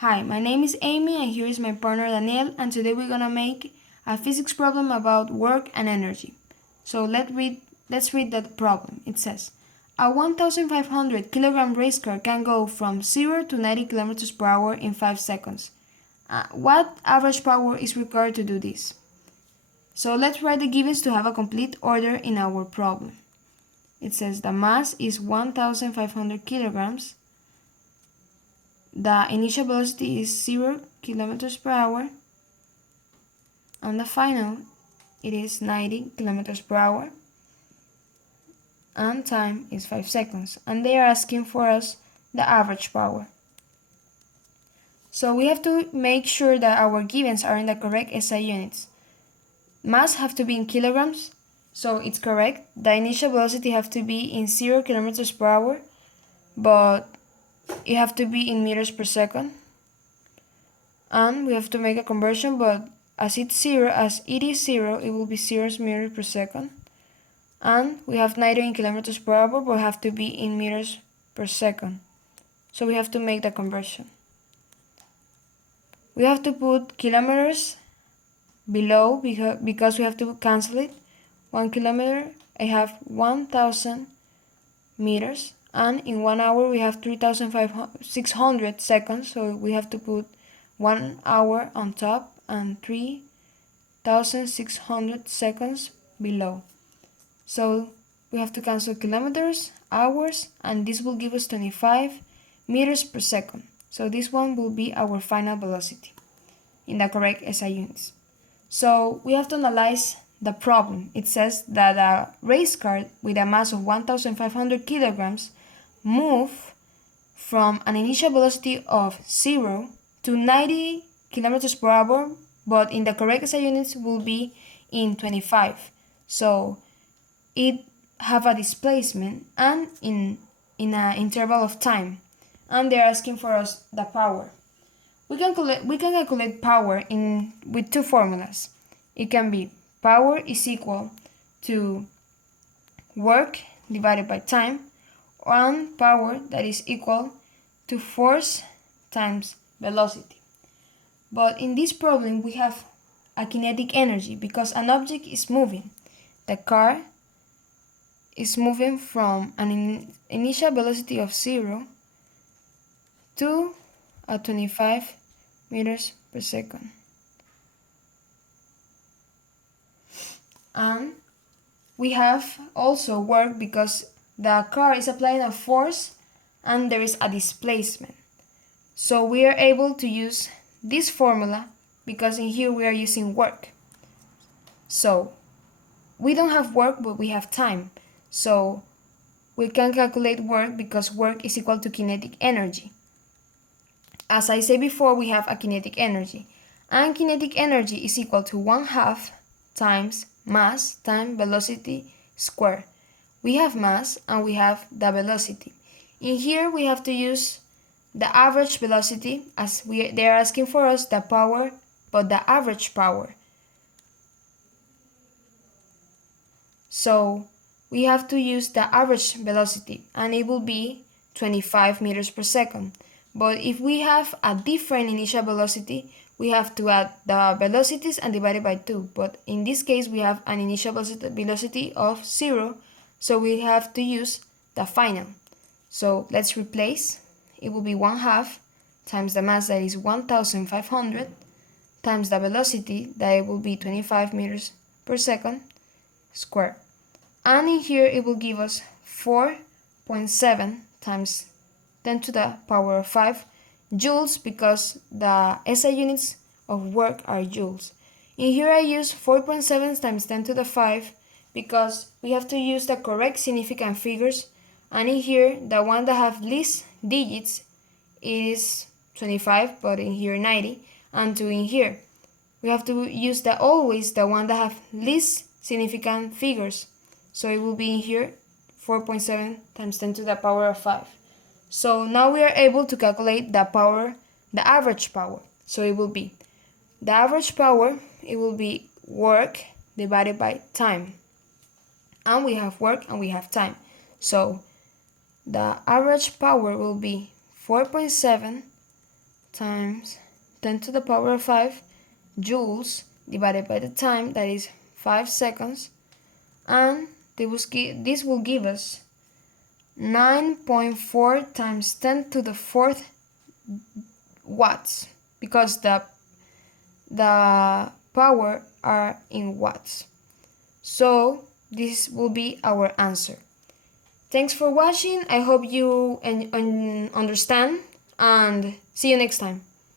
Hi, my name is Amy and here is my partner Daniel, and today we're gonna make a physics problem about work and energy. So let's read that problem. It says a 1500 kilogram race car can go from 0 to 90 kilometers per hour in 5 seconds. What average power is required to do this? So let's write the givens to have a complete order in our problem. It says the mass is 1500 kilograms. The initial velocity is 0 kilometers per hour, and the final it is 90 kilometers per hour, and time is 5 seconds, and they are asking for us the average power. So we have to make sure that our givens are in the correct SI units. Mass have to be in kilograms, so it's correct. The initial velocity have to be in 0 kilometers per hour, but it have to be in meters per second. And we have to make a conversion, but as it is zero, it will be 0 meters per second. And we have 90 in kilometers per hour, but have to be in meters per second. So we have to make the conversion. We have to put kilometers below because we have to cancel it. 1 kilometer, I have 1000 meters, and in 1 hour we have 3600 seconds, so we have to put 1 hour on top and 3600 seconds below. So we have to cancel kilometers, hours, and this will give us 25 meters per second. So this one will be our final velocity in the correct SI units. So we have to analyze the problem. It says that a race car with a mass of 1500 kilograms move from an initial velocity of 0 to 90 kilometers per hour, but in the correct SI units will be in 25. So it have a displacement and in an interval of time, and they're asking for us the power. We can calculate power with two formulas. It can be power is equal to work divided by time, and power that is equal to force times velocity. But in this problem we have a kinetic energy because an object is moving. The car is moving from an initial velocity of 0 to a 25 meters per second. And we have also work because the car is applying a force and there is a displacement. So we are able to use this formula because in here we are using work. So we don't have work, but we have time. So we can calculate work because work is equal to kinetic energy. As I said before, we have a kinetic energy. And kinetic energy is equal to 1/2 times mass times velocity squared. We have mass and we have the velocity. In here we have to use the average velocity as they are asking for us the power, but the average power. So we have to use the average velocity and it will be 25 meters per second. But if we have a different initial velocity, we have to add the velocities and divide it by 2. But in this case, we have an initial velocity of 0, so we have to use the final. So let's replace. It will be 1/2 times the mass, that is 1500, times the velocity, that it will be 25 meters per second squared. And in here, it will give us 4.7 times 10 to the power of 5 joules because the SI units of work are joules. In here I use 4.7 times 10 to the 5 because we have to use the correct significant figures, and in here the one that have least digits is 25, but in here 90, and in here we have to use always the one that have least significant figures, so it will be in here 4.7 times 10 to the power of 5. So now we are able to calculate the power, the average power. So it will be the average power, it will be work divided by time. And we have work and we have time. So the average power will be 4.7 times 10 to the power of 5 joules divided by the time, that is 5 seconds, and this will give us 9.4 times 10 to the 4th watts, because the power are in watts. So this will be our answer. Thanks for watching. I hope you understand, and see you next time.